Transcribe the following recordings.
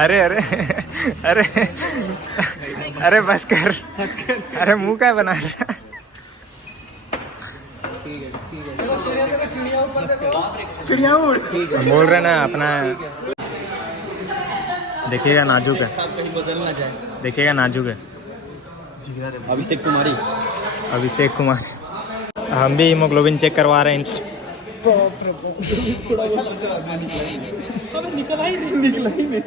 अरे अरे अरे अरे बस कर। अरे मुंह क्या बना रहा है? चिड़िया उड़ बोल रहे ना अपना। देखिएगा नाजुक है, बदलना चाहे देखिएगा नाजुक है। अभिषेक कुमारी, अभिषेक कुमार। हम भी हीमोग्लोबिन चेक करवा रहे हैं। निकला ही नहीं।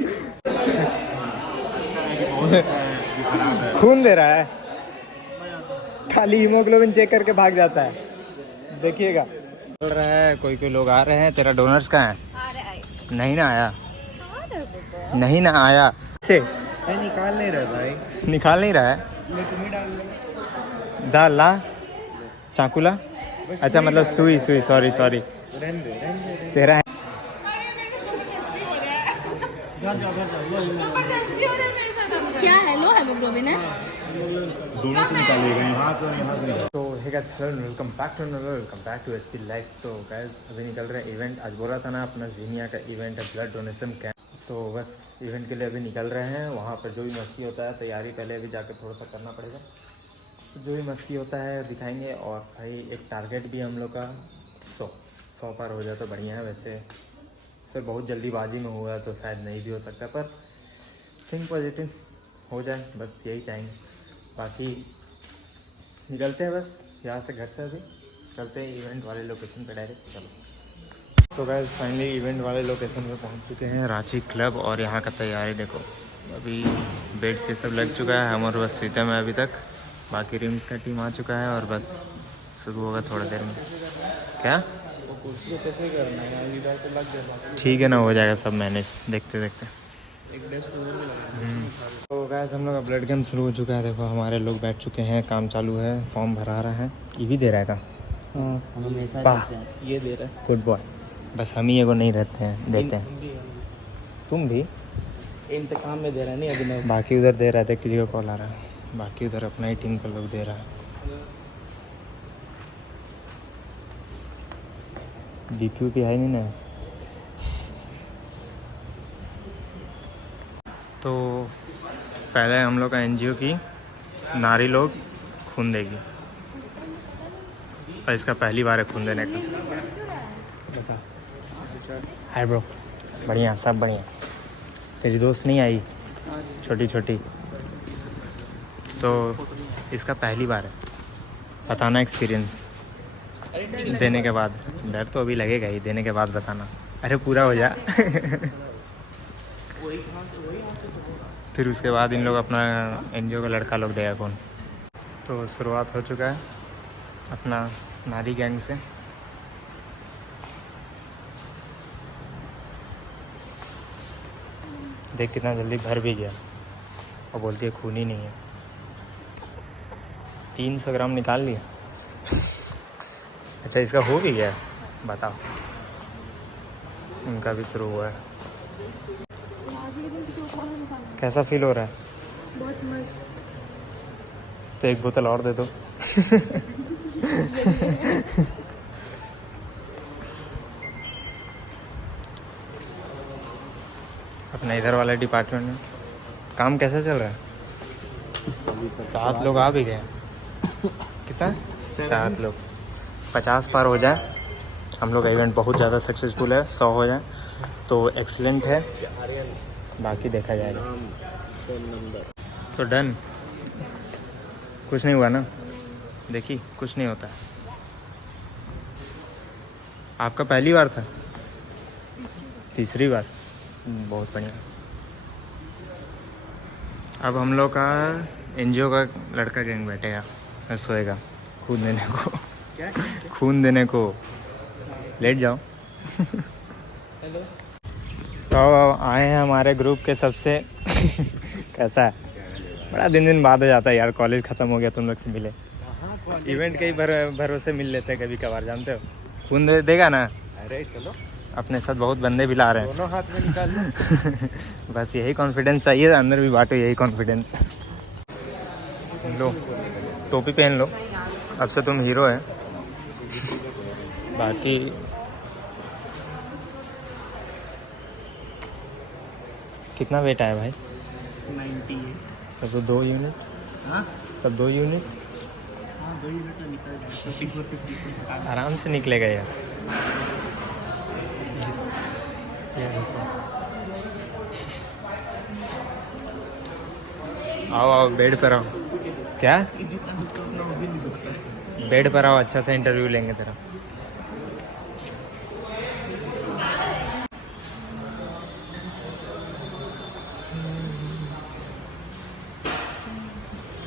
खून दे रहा है, खाली हीमोग्लोबिन चेक करके भाग जाता है। देखिएगा बोल रहा है कोई कोई लोग आ रहे हैं। तेरा डोनर्स कहाँ है? नहीं ना आया, नहीं ना आया से निकाल नहीं रहा भाई, निकाल नहीं रहा है। दाल ला चाकूला। अच्छा मतलब सुई सुई, सॉरी सॉरी। तेरा है क्या है? लो हेमोग्लोबिन है। दोनों से निकालिएगा, यहाँ से यहाँ से। तो hey guys, hello welcome back to SP life. तो गाइस अभी निकल रहे हैं इवेंट। आज बोला था ना अपना जीनिया का इवेंट है, ब्लड डोनेशन कैंप। तो बस इवेंट के लिए अभी निकल रहे हैं। वहाँ पर जो भी मस्ती होता है तैयारी पहले अभी जाकर थोड़ा सा करना पड़ेगा। तो जो भी मस्ती होता है दिखाएंगे। और भाई एक टारगेट भी हम लोग का 100 पार हो जाए तो बढ़िया है। वैसे सर बहुत जल्दीबाजी में हुआ तो शायद नहीं भी हो सकता, पर थिंक पॉजिटिव हो जाए, बस यही चाहेंगे। बाकी निकलते हैं बस यहाँ से, घर से अभी चलते हैं इवेंट वाले लोकेशन पे डायरेक्ट। चलो तो गाइस फाइनली इवेंट वाले लोकेशन पे पहुँच चुके हैं, रांची क्लब। और यहाँ का तैयारी देखो, अभी बेड से सब लग चुका है। हम और बस सीता में अभी तक, बाकी रिम्स का टीम आ चुका है और बस शुरू होगा थोड़ा देर में। क्या कैसे करना है अभी तो लग जाएगा। ठीक है ना, हो जाएगा सब मैनेज, देखते देखते। एक डेस्क तो गैस हम लोग का ब्लड गेम शुरू हो चुका है। देखो हमारे लोग बैठ चुके हैं, काम चालू है, फॉर्म भरा रहा है। ये भी दे रहा है का? वाह, ये दे रहा है। Good boy. बस हम ही एगो नहीं रहते हैं, देते हैं। तुम भी इंतकाम में दे रहा है नहीं अभी। बाकी उधर दे रहे थे, किसी को कॉल आ रहा है। बाकी उधर अपना ही टीम का लोग दे रहा है। DQ भी है नहीं ना। तो पहले हम लोग का NGO की नारी लोग खून देगी और इसका पहली बार है खून देने का। बता हाय ब्रो, बढ़िया सब बढ़िया। तेरी दोस्त नहीं आई छोटी छोटी, तो इसका पहली बार है। बताना एक्सपीरियंस देने के बाद। डर तो अभी लगेगा ही, देने के बाद बताना। अरे पूरा हो जा। फिर उसके बाद इन लोग अपना NGO का लड़का लोग देगा कौन। तो शुरुआत हो चुका है अपना नारी गैंग से। देख कितना जल्दी भर भी गया और बोलती है खून ही नहीं है। 300 ग्राम निकाल लिया। अच्छा इसका हो भी गया, बताओ। उनका भी शुरू हुआ है। कैसा फील हो रहा है? बहुत मस्त। तो एक बोतल और दे दो। अपना इधर वाले डिपार्टमेंट में काम कैसा चल रहा है? 7 लोग आ भी गए। कितना? 7 लोग। 50 पार हो जाए, हम लोग का इवेंट बहुत ज़्यादा सक्सेसफुल है। 100 हो जाए तो एक्सीलेंट है, बाकी देखा जाएगा। तो डन, कुछ नहीं हुआ ना? देखी कुछ नहीं होता। आपका पहली बार था? तीसरी बार, बहुत बढ़िया। अब हम लोग का NGO का लड़का गैंग बैठेगा, सोएगा खून देने को। खून देने को लेट जाओ। हेलो। तो आए हैं हमारे ग्रुप के सबसे। कैसा है? बड़ा दिन बाद हो जाता है यार, कॉलेज ख़त्म हो गया, तुम लोग से मिले। इवेंट के ही भरोसे मिल लेते हैं कभी कभार, जानते हो। खून देगा ना? अरे चलो, अपने साथ बहुत बंदे भी ला रहे हैं। दोनों हाथ में निकाल लो। बस यही कॉन्फिडेंस चाहिए, अंदर भी बांटो यही कॉन्फिडेंस। लो टोपी पहन लो, अब से तुम हीरो है। बाकी कितना वेट आया भाई? 90 है। तब तो 2 यूनिट। हाँ तब 2 यूनिट हाँ 2 यूनिट तो निकल जाए 54 आराम से निकलेगा यार। ये देखो। आओ आओ बेड पर आओ। क्या? जितना दुखता है उतना वो भी नहीं दुखता है। बेड पर आओ, अच्छा से इंटरव्यू लेंगे तेरा।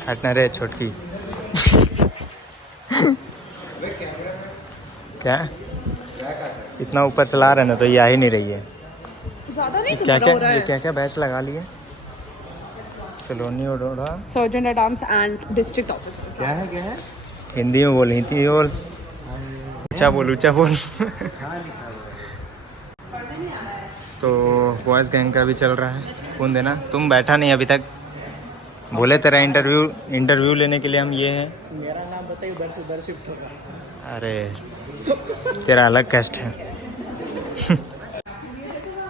हटना रे छोटकी। क्या इतना ऊपर चला रहे ना तो ये आ ही नहीं रही है। ज्यादा नहीं क्या क्या ये क्या क्या बैच लगा लिए? Saloni Arora. Surgeon at arms and district officer. क्या है हिंदी में बोल, हिंदी में बोल। ऊंचा बोल ऊंचा बोल। तो बॉयज़ गैंग का भी चल रहा है। कौन देना? तुम बैठा नहीं अभी तक। बोले तेरा इंटरव्यू लेने के लिए हम ये हैं। मेरा नाम बताइए, उधर से उधर शिफ्ट हो रहा है। अरे तेरा अलग कैस्ट है।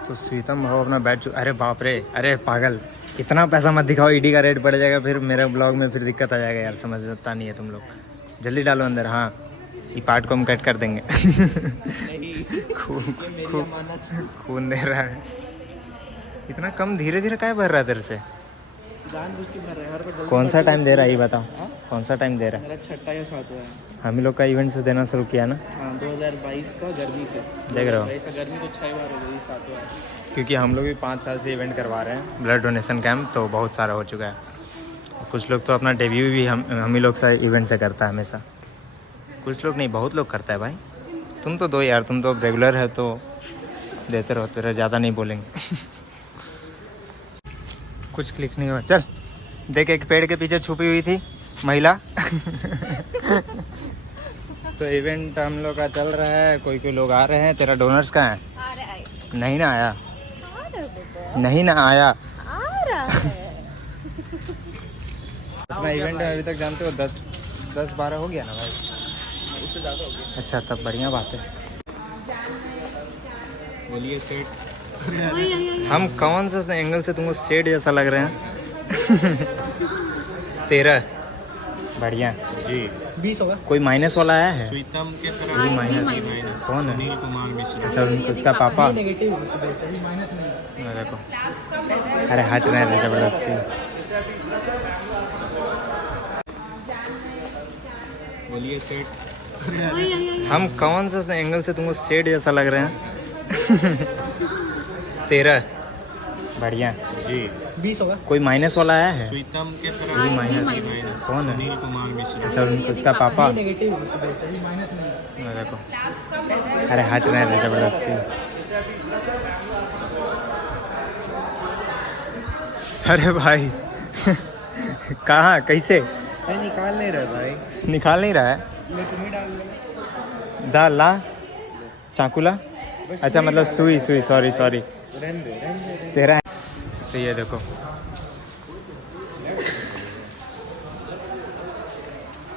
तो सीतम भाव अपना बैठ अरे बाप रे, अरे पागल, इतना पैसा मत दिखाओ, ईडी का रेट बढ़ जाएगा फिर मेरे ब्लॉग में, फिर दिक्कत आ जाएगा यार, समझता नहीं है तुम लोग। जल्दी डालो अंदर। हाँ ये पार्ट को हम कट कर देंगे। खून दे रहा है इतना कम, धीरे धीरे क्या भर रहा है तेरे से? जानबूझ के भर रहे हैं हर बार जल्दी। कौन सा टाइम दे रहा है ये बताओ? कौन सा टाइम दे रहा है? मेरा 6वां या 7वां है। हम ही लोग का इवेंट से देना शुरू किया ना। हाँ 2022 का गर्मी से। देख रहे हो? 2022 का गर्मी तो 6 बार हो गई, 7वां है। क्योंकि हम लोग भी 5 साल से इवेंट करवा रहे हैं ब्लड डोनेशन कैंप, तो बहुत सारा हो चुका है। कुछ लोग तो अपना डेब्यू भी हम ही लोग से इवेंट से करता है हमेशा। कुछ लोग नहीं, बहुत लोग करता है भाई। तुम तो दो यार, तुम तो रेगुलर है तो देते रहो, ज़्यादा नहीं बोलेंगे। कुछ क्लिक नहीं हुआ। चल देख, एक पेड़ के पीछे छुपी हुई थी महिला। तो इवेंट हम लोग का चल रहा है, कोई कोई लोग आ रहे हैं। तेरा डोनर्स कहाँ है? नहीं ना आया, नहीं ना आया। अपना इवेंट में अभी तक जानते हो 10-12 हो गया ना भाई? उससे ज़्यादा हो गया। अच्छा तब बढ़िया बात है। बोलिए सेट। हम कौन सा एंगल से तुमको शेड जैसा लग रहे हैं? 13 बढ़िया जी 20 होगा। कोई माइनस वाला आया है? स्वीतम के ये माइनस कौन है? सुनील कुमार मिश्रा। अच्छा उसका पापा। नेगेटिव माइनस नहीं। देखो, अरे हट रहे हैं जबरदस्ती। बोलिए सेट। हम कौन सा एंगल से तुमको शेड जैसा लग रहे हैं? 13 बढ़िया जी 20 होगा। कोई माइनस वाला आया है? स्वीतम के ये माइनस कौन है? सुनील कुमार मिश्रा। अच्छा उसका पापा। नेगेटिव माइनस नहीं। देखो, अरे हट रहे हैं जबरदस्ती। अरे भाई कहाँ कैसे अरे निकाल नहीं रहा भाई। निकाल नहीं रहा है? मैं तुम्हें डाल दूँ। दाल ला चाकूला। अच्छा मतलब सुई सॉरी रहने दे। तेरा है। तो ये देखो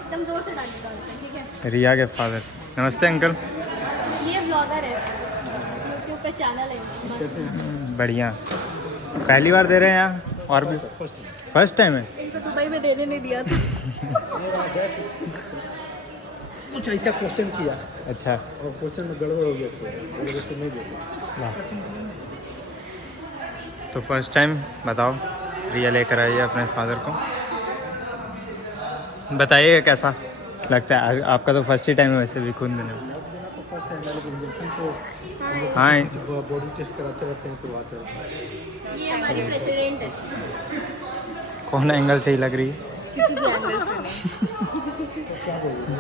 एकदम जोर से डालिएगा उसमें, ठीक है? रिया के फादर। नमस्ते अंकल। ये ब्लॉगर है, यूट्यूब पे चैनल है। बढ़िया, पहली बार दे रहे हैं यहाँ? और भी फर्स्ट टाइम है? इनको दुबई में देने नहीं दिया था। कुछ ऐसा क्वेश्चन किया अच्छा और क्वेश्चन में गड़बड़ हो गया तो नहीं दे सकते। तो फर्स्ट टाइम बताओ, रिया लेकर आइए अपने फादर को, बताइएगा कैसा लगता है। आपका तो फर्स्ट ही टाइम है वैसे भी खून देने में। तो फर्स्ट टाइम वाले इंजेक्शन को हाँ बॉडी टेस्ट कराते रहते हैं, करवाते रहते हैं। ये हमारे प्रेसिडेंट है, कौन एंगल सही लग रही है? किसी भी एंगल से नहीं।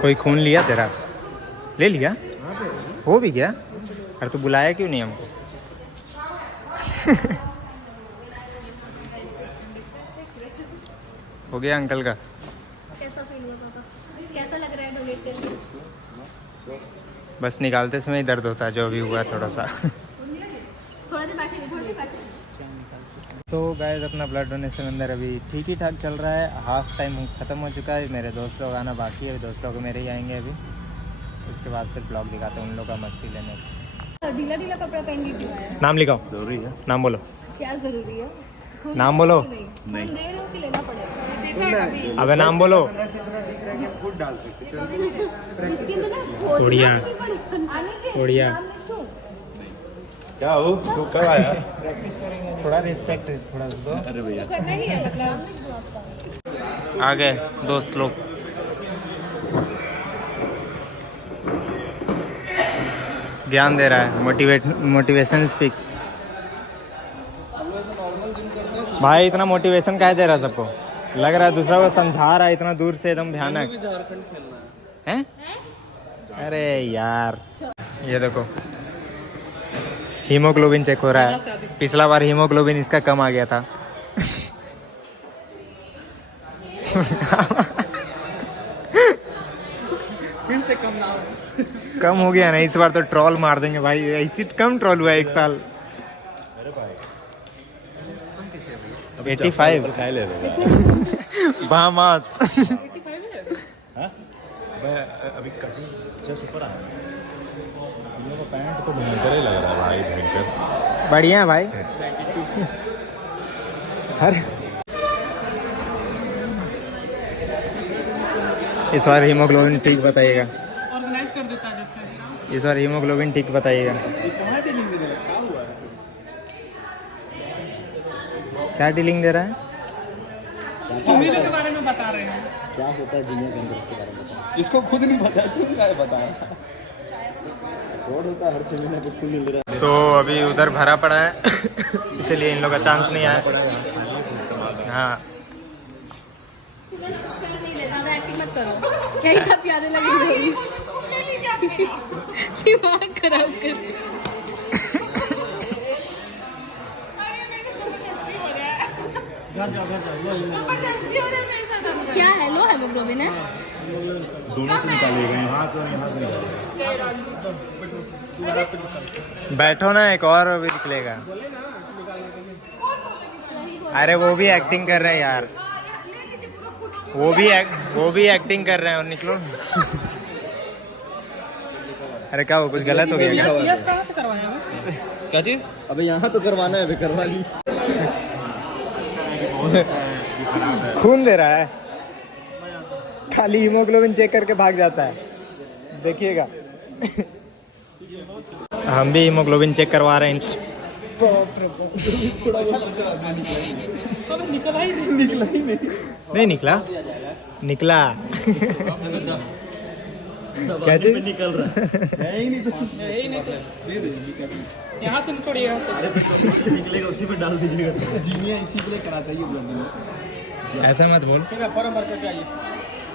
कोई खून लिया तेरा? ले लिया? हो भी गया? अरे तो बुलाया क्यों नहीं हमको? हो गया अंकल का? कैसा फील हुआ पापा? कैसा लग रहा है डोनेट करके? बस निकालते समय ही दर्द होता है, जो भी हुआ थोड़ा सा। थोड़ा देर बैठे, थोड़ी देर बैठे। तो गाइस अपना ब्लड डोनेशन अंदर अभी ठीक ही ठाक चल रहा है। हाफ टाइम ख़त्म हो चुका है। मेरे दोस्त लोग आना बाकी है, दोस्त लोग मेरे ही आएंगे अभी। उसके बाद फिर ब्लॉग दिखाते हैं उन लोग का मस्ती लेने का। ढीला ढीला कपड़ा पहन के क्यों आया? नाम लिखाओ, जरूरी है। नाम बोलो। क्या जरूरी है? खुद नाम दे बोलो। रहे हो कि नहीं? खुद दे रहे हो कि लेना पड़ेगा? देखा है कभी? अबे नाम बोलो। खुद डाल सकते इसके अंदर ना खोजना उड़िया। भी पड़ेगा। आने के उड़िया। नाम लिखो। क्या हो तू कब आया? थोड़ा रिस्पेक्ट, थोड़ा दो। अरे भैया करना ही है मतलब नाम लिख दो आपका। आ गए दोस्त लोग। ज्ञान दे रहा है, मोटिवेशन स्पीक। भाई इतना मोटिवेशन काहे दे रहा है सबको? लग रहा है दूसरा को समझा रहा है इतना दूर से, एकदम भयानक झारखंड खेलना है। अरे यार ये देखो, हीमोग्लोबिन चेक हो रहा है। पिछला बार हीमोग्लोबिन इसका कम आ गया था। फिर से कम ना हो। कम हो गया ना इस बार, तो ट्रोल मार देंगे भाई। ऐसी कम ट्रोल हुआ है एक साल। 85 खाए ले रहे बामास। मैं अभी कटिंग जस्ट ऊपर आया। हम लोग का पैंट तो भयंकर ही लग रहा है भाई, भयंकर बढ़िया है भाई। हर इस बार हीमोग्लोबिन ठीक बताइएगा। ऑर्गेनाइज कर देता है जैसे। इस बार हीमोग्लोबिन ठीक बताइएगा। क्या डीलिंग दे रहा है? फॉर्मूले के बारे में बता रहे हैं। क्या होता है जीनिया के अंदर उसके बारे में बता। इसको खुद नहीं पता, तुम क्या बता रहा? रोड होता है हर 6 महीने पे खुल मिल रहा है। तो अभी उधर भरा पड़ा है इसलिए इन लोग का चांस नहीं आया। हाँ ज़्यादा एक्टिंग मत करो। क्या इतना प्यारे लगे दिमाग खराब कर। क्या है? लो हेमोग्लोबिन है। दोनों से निकालिएगा, यहाँ से और यहाँ से निकालिएगा। बैठो ना, एक और भी निकलेगा। अरे वो भी एक्टिंग कर रहे हैं यार, वो भी एक्टिंग कर रहे हैं। और निकलो। अरे क्या हो, कुछ गलत हो गया क्या? सीएस कहाँ से करवाए हैं? क्या चीज? अबे यहाँ तो करवाना है, अभी करवा ली। खून दे रहा है, खाली हीमोग्लोबिन चेक करके भाग जाता है। देखिएगा हम भी हीमोग्लोबिन चेक करवा रहे हैं। निकला ही नहीं निकला, निकला। क्या चीज निकल रहा है ही नहीं तो यही नहीं तो यहाँ से छोड़िए, यहाँ से निकलेगा उसी पे डाल दीजिएगा। तो जीनिया इसी पे कराता ही है। ऐसा मत बोल। ठीक है, फॉर्म भर करके आइए,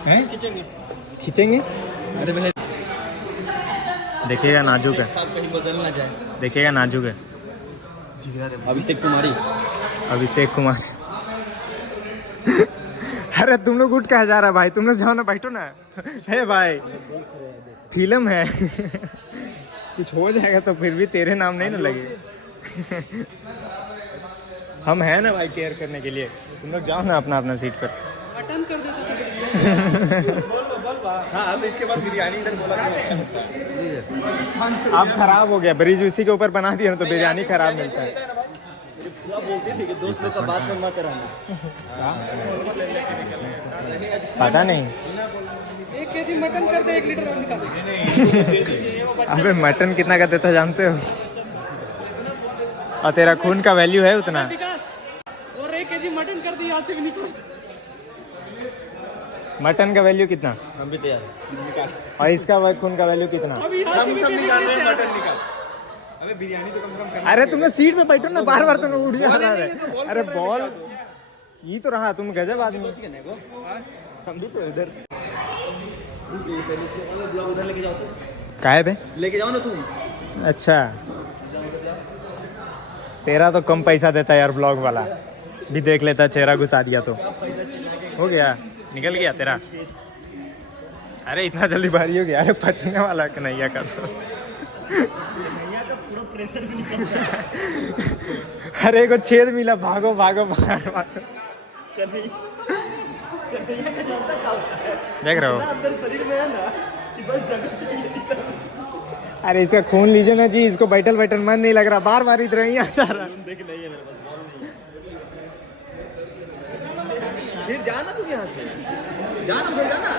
हैं? खींचेंगे। खींचेंगे। अरे भैया देखिएगा नाजुक है, कहीं बदल ना जाए। देखिएगा नाजुक है। अभिषेक कुमारी, अभिषेक कुमार। अरे तुम लोग उठ कहा जा रहा भाई? तुम लोग जाओ ना, बैठो ना। है भाई, फिल्म है। कुछ हो जाएगा तो फिर भी तेरे नाम नहीं ना लगे। हम हैं ना भाई केयर करने के लिए। तुम लोग जाओ ना अपना अपना सीट पर। अटेंड कर देता हाँ तो इसके बाद बिरयानी इधर बोला। अब खराब हो गया, ब्रिज उसी के ऊपर बना दिया ना, तो बिरयानी खराब मिलता है। पूरा बोलते थे कि दोस्त लोग का बात में मत रहना। पता नहीं। 1 केजी मटन कर दे, 1 लीटर और निकाल। अबे मटन कितना का देता जानते हो? और तेरा खून का वैल्यू है उतना? विकास, और 1 केजी मटन कर दी, यहाँ से भी निकाल। मटन का वैल्यू कितना? हम भी तैयार हैं। और इसका खून का वैल्यू कितना? अभी यहाँ से भी सब दे निकाल रहे हैं, दीजिए। मटन निकाल। अबे बिरयानी तो कम से कम करना। अरे तुम लोग सीट पे बैठो ना, बार बार तुम लोग उठ जा रहे। अरे बॉल ये तो रहा, तुम गजब आदमी। हम भी तो इधर ब्लॉग उधर लेके जाओ, तो काहे बे? लेके जाओ ना तुम। अच्छा, तेरा तो कम पैसा देता है यार, ब्लॉग वाला भी देख लेता, चेहरा घुसा दिया तो हो गया, निकल गया तेरा। अरे इतना जल्दी भारी हो गया? अरे फटने वाला कन्हैया का तो। अरे को छेद मिला, भागो भागो भागो भागो। देख रहे हो? अंदर शरीर में है ना कि बस जगह चाहिए। अरे इसका खून लीजिए ना जी, इसको बैटल बैटल मन नहीं लग रहा, बार बार इधर ही आ जा रहा। देख नहीं है मेरे पास, बॉल नहीं है। फिर जाना तुम यहाँ से, जाना फिर जाना।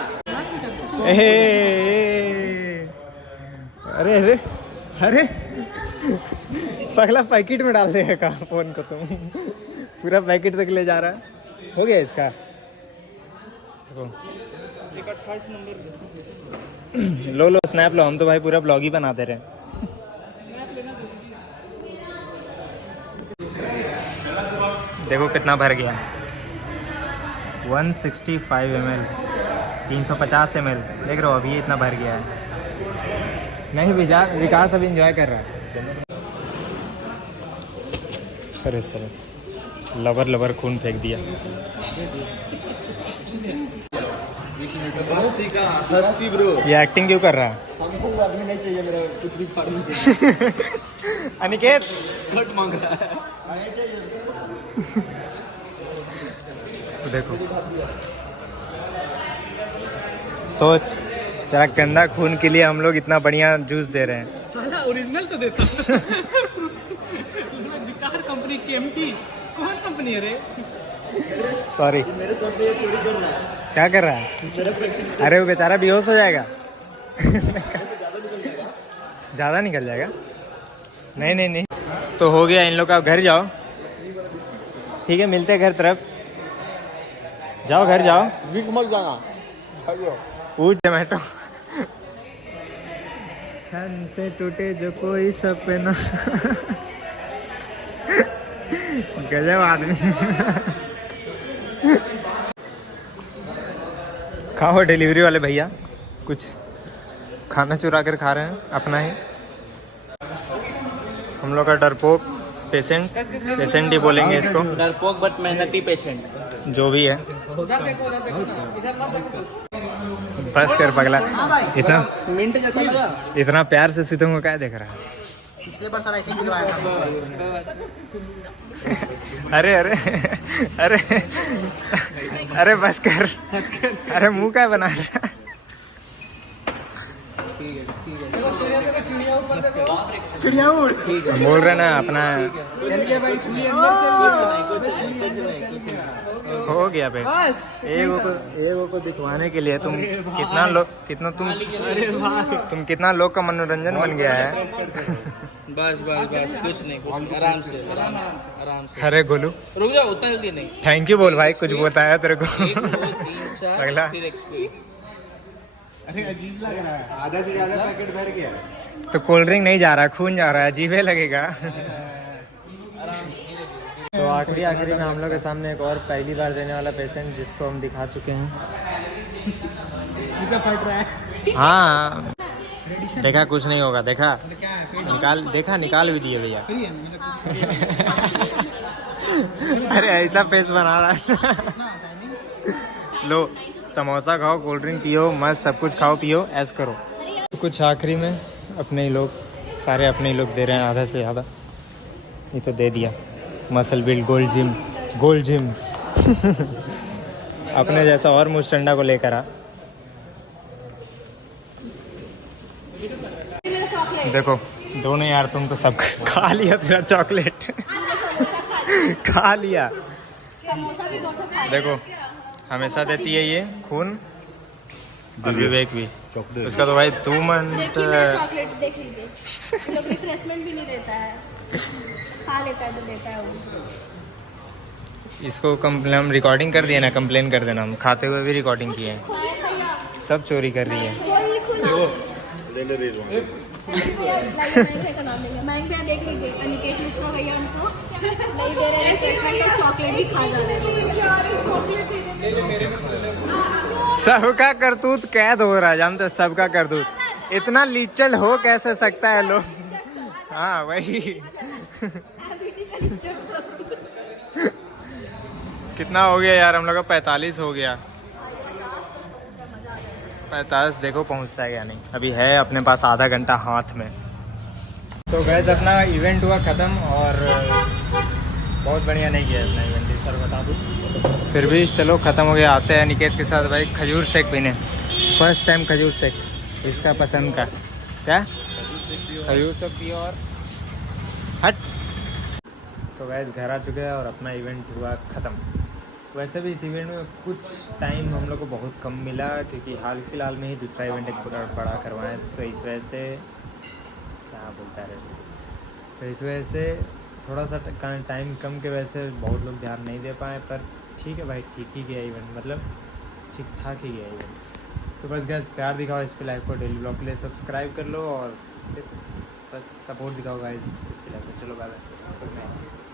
अरे अरे अरे पगला पैकेट में डाल देगा कहाँ फोन को तुम, पूरा पैकेट तक ले जा रहा है। हो गया इसका देखो। लो लो स्नैप लो, हम तो भाई पूरा ब्लॉग ही बनाते रहे। देखो कितना भर गया, 165 ml, 350 ml, देख रहे हो अभी इतना भर गया है। नहीं विकास अभी एंजॉय कर रहा है। अरे चलो, लवर लवर खून फेंक दिया। हस्ती का हस्ती ब्रो, ये एक्टिंग क्यों कर रहा है? हमको वो आदमी नहीं चाहिए मेरा कुछ भी फाड़ने के लिए। अनिकेत घट मांग रहा है, आगे चाहिए। देखो सोच, तेरा गंदा खून के लिए हम लोग इतना बढ़िया जूस दे रहे हैं। साला ओरिजिनल तो देता विकार कंपनी केएमटी, कौन कंपनी है रे? सॉरी, मेरे साथ ये चोरी कर रहा है। क्या कर रहा है? अरे वो बेचारा बेहोश हो जाएगा। ज़्यादा निकल जाएगा। नहीं नहीं नहीं, तो हो गया इन लोग का। घर जाओ, ठीक है, मिलते हैं घर तरफ। जाओ घर जाओ, वीक मत जाना। वो जोमेटो से टूटे जो कोई सपना। गजब आदमी। खाओ डिलीवरी वाले भैया, कुछ खाना चुरा कर खा रहे हैं अपना ही। हम लोग का डरपोक पेशेंट ही बोलेंगे इसको, डरपोक बट मेहनती पेशेंट, जो भी है। उधर देखो इधर मत देखो। बस कर पगला, इतना मिंट जैसा लगा। इतना प्यार से सीतों को क्या देख रहा है? पिछले बार सारा ऐसे ही गिरवाया था। अरे अरे अरे अरे बस कर, अरे मुंह क्या बना रहा है? चिड़िया उड़। हम बोल रहे ना अपना चलिए भाई, सुनिए अंदर चलिए। हो गया भाई। एगो को दिखवाने के लिए तुम कितना लोग का मनोरंजन बन गया है। बस कुछ नहीं, आराम से। अरे गोलू रुक जाओ, उतना जल्दी नहीं। थैंक यू बोल भाई, कुछ बताया तेरे को। 1 2 3 4 अगला। फिर एक्सप्लोर। अरे अजीब लग रहा है, आधा से ज्यादा पैकेट भर गया। तो कोल्ड ड्रिंक नहीं जा रहा, खून जा रहा है, अजीब लगेगा। तो आखिरी में हम लोग के सामने एक और पहली बार देने वाला पेशेंट, जिसको हम दिखा चुके हैं। फट रहा है। हाँ देखा, कुछ नहीं होगा, देखा निकाल भी दिए भैया। अरे ऐसा फेस बना रहा है। लो समोसा खाओ, कोल्ड ड्रिंक पियो, मस्त सब कुछ खाओ पियो, ऐस करो। कुछ आखिरी में अपने ही लोग, सारे अपने ही लोग दे रहे हैं, आधा से ज़्यादा। ये तो दे दिया, मसल बिल्ड, गोल्ड जिम। अपने जैसा और मुस्टंडा को लेकर आ। देखो दोनों यार, तुम तो सब खा लिया, तेरा चॉकलेट खा लिया। देखो हमेशा देती है ये खून, और विवेक भी। उसका तो भाई 2 मंथ। देखिए मेरा चॉकलेट देख लीजिए, लोग रिफ्रेशमेंट भी नहीं देता है, खा लेता है जो देता है वो। इसको हम रिकॉर्डिंग कर दिए ना, कंप्लेन कर देना, हम खाते हुए भी रिकॉर्डिंग किए हैं। सब चोरी कर रही है। मैंग भैया देख लीजिए, अनिकेत मिश्रा भैया हमको नहीं दे रहे रिफ्रेशमेंट, चॉकलेट भी खा जा रहे हैं। सबका करतूत कैद हो रहा है, जानते हो, सबका करतूत। इतना लीचल हो कैसे सकता है लोग? हाँ वही। कितना हो गया यार हम लोग का? 45 हो गया। 45 देखो पहुंचता है या नहीं। अभी है अपने पास आधा घंटा हाथ में। तो गैस अपना इवेंट हुआ ख़त्म, और बहुत बढ़िया नहीं किया अपना इवेंट, सर बता दूँ। फिर भी चलो ख़त्म हो गया। आते हैं निकेत के साथ भाई खजूर शेक पीने। फर्स्ट टाइम खजूर शेक, इसका पसंद का। क्या खजूर से पियो और हट। तो गैस घर आ चुके हैं और अपना इवेंट हुआ ख़त्म। वैसे भी इस इवेंट में कुछ टाइम हम लोग को बहुत कम मिला क्योंकि हाल फिलहाल में ही दूसरा इवेंट एक बड़ा करवाएं, तो इस वजह से क्या बोलता है, तो इस वजह से थोड़ा सा टाइम कम के वजह से बहुत लोग ध्यान नहीं दे पाए। पर ठीक है भाई, ठीक ही गया इवेंट, मतलब ठीक ठाक ही गया इवेंट। तो बस गैस प्यार दिखाओ इस पे लाइफ को, डेली ब्लॉग के लिए सब्सक्राइब कर लो और बस सपोर्ट दिखाओ गाइस इस पे लाइफ को। चलो बाय बाय, गुड नाइट।